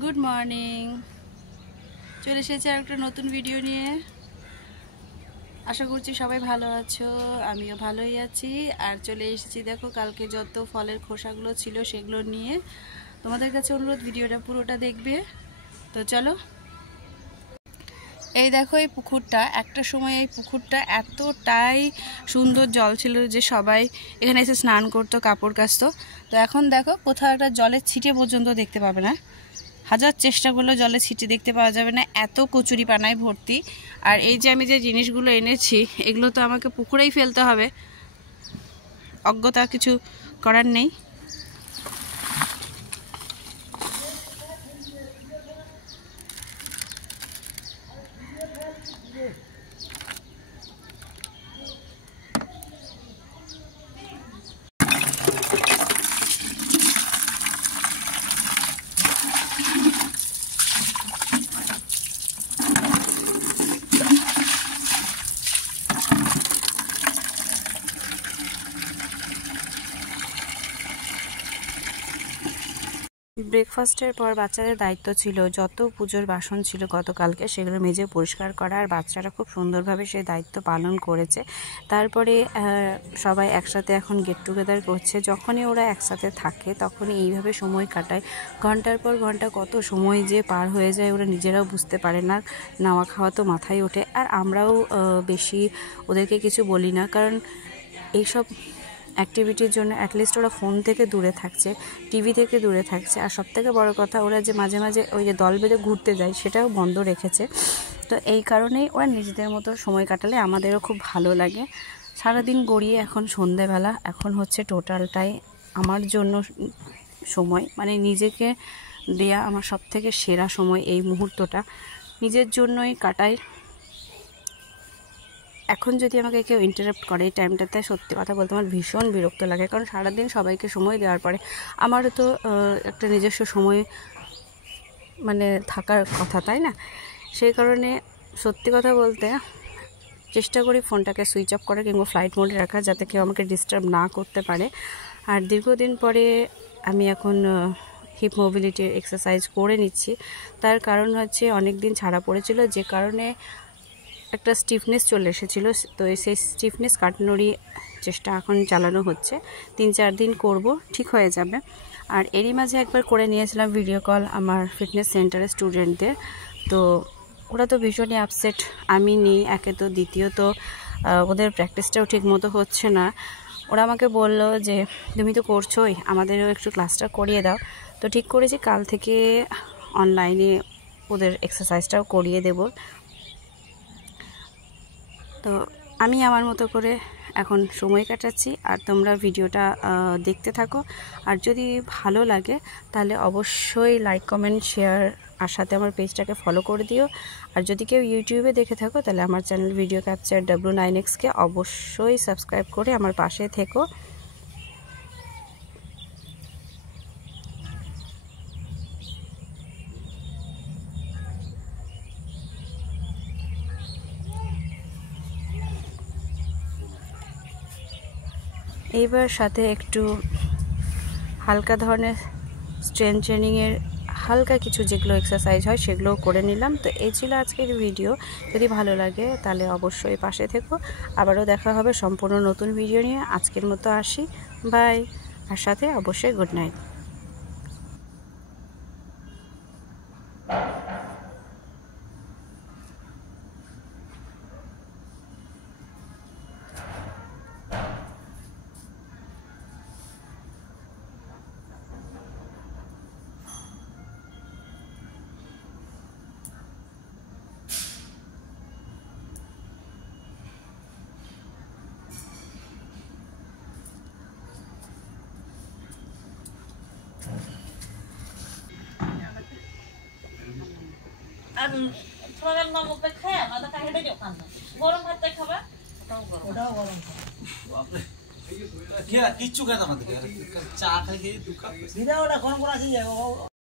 Good morning. চলে এসেছি আর একটা নতুন ভিডিও নিয়ে। আশা করছি সবাই ভালো আছো, আমিও ভালোই আছি। আর চলে এসেছি দেখো কালকে যত ফলের খোসাগুলো ছিল সেগুলো নিয়ে। তোমাদের কাছে অনুরোধ ভিডিওটা পুরোটা দেখবে। তো চলো। এই দেখো এই পুকুরটা, একটা সময় এই পুকুরটা এতটাই সুন্দর জল ছিল যে সবাই এখানে এসে স্নান করতো, কাপড় কাচতো। তো এখন দেখো কোথাও একটা জলের ছিটে পর্যন্ত দেখতে পাবে না। হাজার চেষ্টা করলেও জলে ছিটে দেখতে পাওয়া যাবে না, এত কচুরি পানায় ভর্তি। আর এই যে আমি যে জিনিসগুলো এনেছি এগুলো তো আমাকে পুকুরেই ফেলতে হবে, অজ্ঞতা কিছু করার নেই। ব্রেকফাস্টের পর বাচ্চাদের দায়িত্ব ছিল যত পুজোর বাসন ছিল গতকালকে সেগুলো মেজে পরিষ্কার করা, আর বাচ্চারা খুব সুন্দরভাবে সেই দায়িত্ব পালন করেছে। তারপরে সবাই একসাথে এখন গেট টুগেদার করছে। যখনই ওরা একসাথে থাকে তখনই এইভাবে সময় কাটায়, ঘন্টার পর ঘন্টা কত সময় যে পার হয়ে যায় ওরা নিজেরাও বুঝতে পারে না। নাওয়া খাওয়া তো মাথায় ওঠে, আর আমরাও বেশি ওদেরকে কিছু বলি না, কারণ এইসব অ্যাক্টিভিটির জন্য অ্যাটলিস্ট ওরা ফোন থেকে দূরে থাকছে, টিভি থেকে দূরে থাকছে। আর সবথেকে বড় কথা, ওরা যে মাঝে মাঝে ওই যে দল বেঁধে ঘুরতে যায় সেটাও বন্ধ রেখেছে। তো এই কারণেই ওরা নিজেদের মতো সময় কাটালে আমাদেরও খুব ভালো লাগে। সারাদিন গড়িয়ে এখন সন্ধেবেলা, এখন হচ্ছে টোটালটাই আমার জন্য সময়, মানে নিজেকে দেয়া আমার সবথেকে সেরা সময়। এই মুহূর্তটা নিজের জন্যই কাটাই। এখন যদি আমাকে কেউ ইন্টারাপ্ট করে এই টাইমটাতে, সত্যি কথা বলতে আমার ভীষণ বিরক্ত লাগে, কারণ সারাদিন সবাইকে সময় দেওয়ার পরে আমারও তো একটা নিজস্ব সময় মানে থাকার কথা, তাই না? সেই কারণে সত্যি কথা বলতে চেষ্টা করি ফোনটাকে সুইচ অফ করা কিংবা ফ্লাইট মোডে রাখা, যাতে কেউ আমাকে ডিস্টার্ব না করতে পারে। আর দীর্ঘদিন পরে আমি এখন হিপ মোবিলিটির এক্সারসাইজ করে নিচ্ছি। তার কারণ হচ্ছে অনেক দিন ছাড়া পড়েছিল, যে কারণে একটা স্টিফনেস চলে এসেছিলো। তো সেই স্টিফনেস কাটানোরই চেষ্টা এখন চালানো হচ্ছে। 3-4 দিন করব, ঠিক হয়ে যাবে। আর এরই মাঝে একবার করে নিয়েছিলাম ভিডিও কল আমার ফিটনেস সেন্টারের স্টুডেন্টদের। তো ওরা তো ভীষণই আপসেট, আমি নেই একে তো, দ্বিতীয়ত ওদের প্র্যাকটিসটাও ঠিক মতো হচ্ছে না। ওরা আমাকে বললো যে তুমি তো করছোই, আমাদেরও একটু ক্লাসটা করিয়ে দাও। তো ঠিক করেছি কাল থেকে অনলাইনে ওদের এক্সারসাইজটাও করিয়ে দেব। তো আমি আমার মতো করে এখন সময় কাটাচ্ছি, আর তোমরা ভিডিওটা দেখতে থাকো। আর যদি ভালো লাগে তাহলে অবশ্যই লাইক, কমেন্ট, শেয়ার, আর সাথে আমার পেজটাকে ফলো করে দিও। আর যদি কেউ ইউটিউবে দেখে থাকো তাহলে আমার চ্যানেল ভিডিও ক্যাপচার W9X-কে অবশ্যই সাবস্ক্রাইব করে আমার পাশে থেকো। এইবার সাথে একটু হালকা ধরনের স্ট্রেংথ ট্রেনিংয়ের হালকা কিছু যেগুলো এক্সারসাইজ হয় সেগুলোও করে নিলাম। তো এই ছিল আজকের ভিডিও। যদি ভালো লাগে তাহলে অবশ্যই পাশে থেকো। আবারও দেখা হবে সম্পূর্ণ নতুন ভিডিও নিয়ে। আজকের মতো আসি, বাই। আর সাথে অবশ্যই গুড নাইট। আর তোমাদের নমক খায় আমাদের কাহিটা দিও খান না, গরম ভাত খাবা, ওটাও গরম খাবা। কিচ্ছু খায় আমাদের চা খাই, দুধ খাই, ওটা গরম করে আসি।